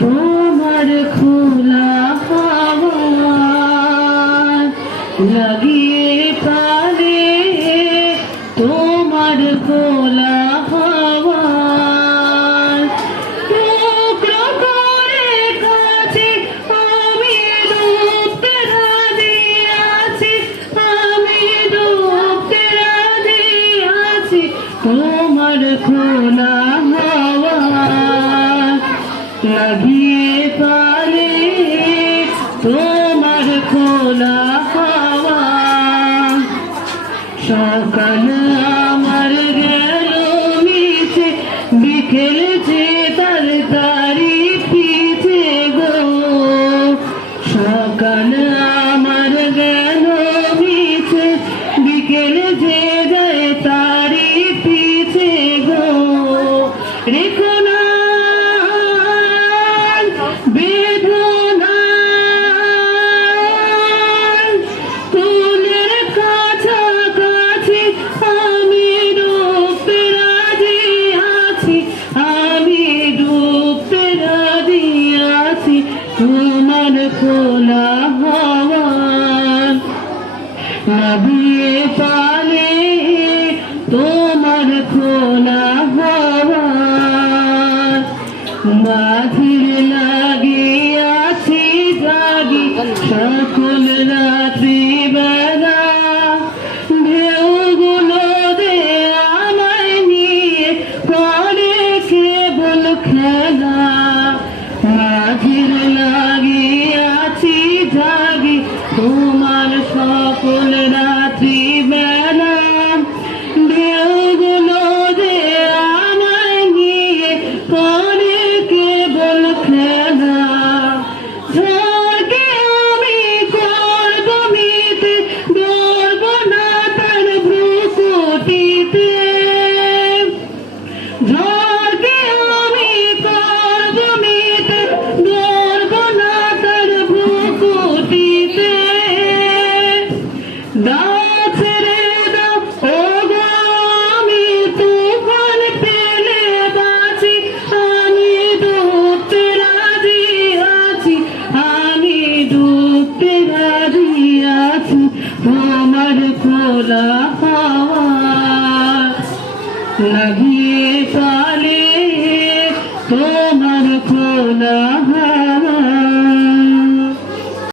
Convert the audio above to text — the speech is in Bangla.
তোমার খোলা হাওয়া লাগিয়ে পারে, তোমার খোলা হাওয়া টুকরো করে কাছে আমি ডুবতে রাজি আছি, আমি ডুবতে রাজি আছি। তোমার খোলা হাওয়া লাগিয়ে পারে, তোমার খোলা হাওয়া। সকাল আমার গেল মিছে, বিকেল যে তার তারি পিছে গো। সকাল আমার গেল মিছে, বিকেল যে যায় তারি পিছে গো। রেখো না বেদনা তুলের কাছাকাছি, আমি ডুবতে রাজি আছি, আমি ডুবতে রাজি আছি। তোমার খোলা হাওয়া লাগিয়ে পালে, তোমার খোলা হাওয়া। মাঝির লাগিয়াছি জাগি সকল রাত্রি বেলা, ঢেউগুলো দে আমায় নিয়ে করে কেবল খেলা। মাঝির লাগিয়াছি জাগি তোমার সকল রাত্রি বেলা, ঢেউগুলো দে আমায় নিয়ে করে কেবল খেলা। ঝড়কে আমি করব মিতে, ধরব না তার ভ্রুকুটিতে। ঝড়কে আমি করব মিতে, ধরব না তার ভ্রুকুটিতে। দাও ছেড়ে দাও ওগো আমি তুফান পেলে বাঁচি, আমি ডুবতে রাজি আছি, আমি ডুবতে রাজি আছি। তোমার খোলা হাওয়া লাগিয়ে